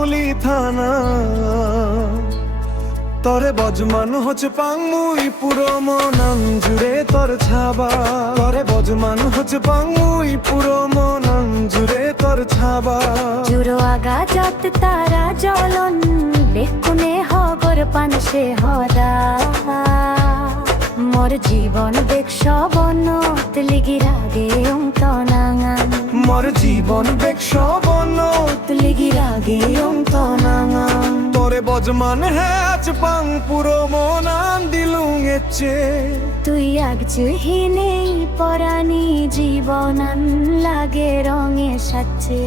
Julie থানা। তরে বজমান হচ্ছে পাংমুই পুরো মনাম জুড়ে তোর ছাবা। তরে বজমান হচ্ছে পাংমুই পুরো মনাম জুড়ে তোর ছাবা। জুড়ো আগা যত তারা জ্বলন বেকুনে হগর পানসে হরা। মোর জীবন দেখ সবনত লিগি রাগে অন্তনাঙান মোর জীবন বেক সবনত লিগি রাগে অন্তনাঙান তোরে বজমান হ্যাচ পাং পুরো মনাম দিলুং এচ্ছে তুই এক জুহিনেই পরানি জীবনান লাগে রঙে সাচ্ছে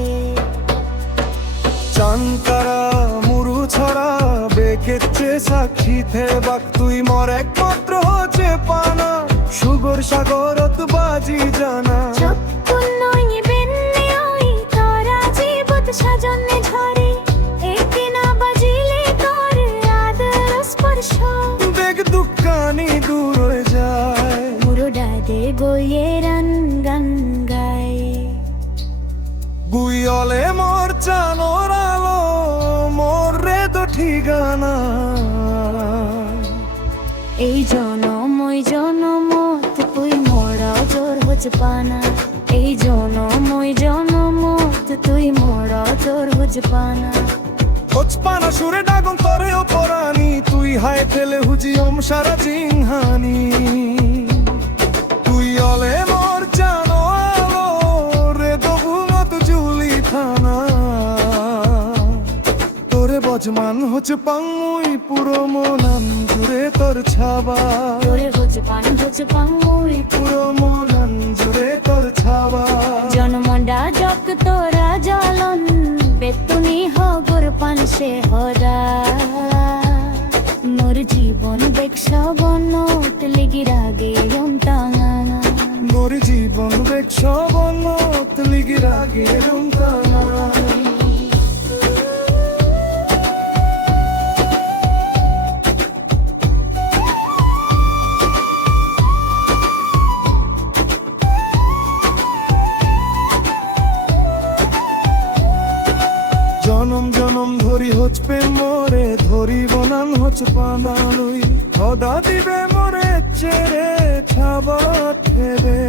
চাঙ্কারা মুরু ছড়া বেকেচ্ছে সাক্ষীতে বাক তুই মর একমাত্র হচ্ছে পানা। সুগর সাগরত বাজি জানা। গইয়ে রান গান গায় গুইলে মোর চানোর আলো মোর রে তো ঠিকানা। এই জনম ওই জনমত তুই মোড়াও জোর হচ্ছে পানা এই জনম ওই জনমত তুই মোড়াও জোর হচ্ছে পানা পানা সুরে ডাগন তরে অপরানি তুই হায় ফেলে হুজি ওম সারা জিংহানি। তোরে বজমান হচ্ছে পাঙ্গুই পুরো মনাম জুড়ে তোর ছাবা জোরে হচ্ছে পান হচ্ছে পাঙ্গুই পুরো মনাম জুড়ে তোর ছাবা জনমন্ডা জক তোরা জ্বলন বেতুনি হগর পানসে হরা। মোর জীবন বেক্ষ বনত লিগি রাগে টাঙানা মোর জীবন পানালুই সদা দিবে মরে চেরে ছাবা ফেরে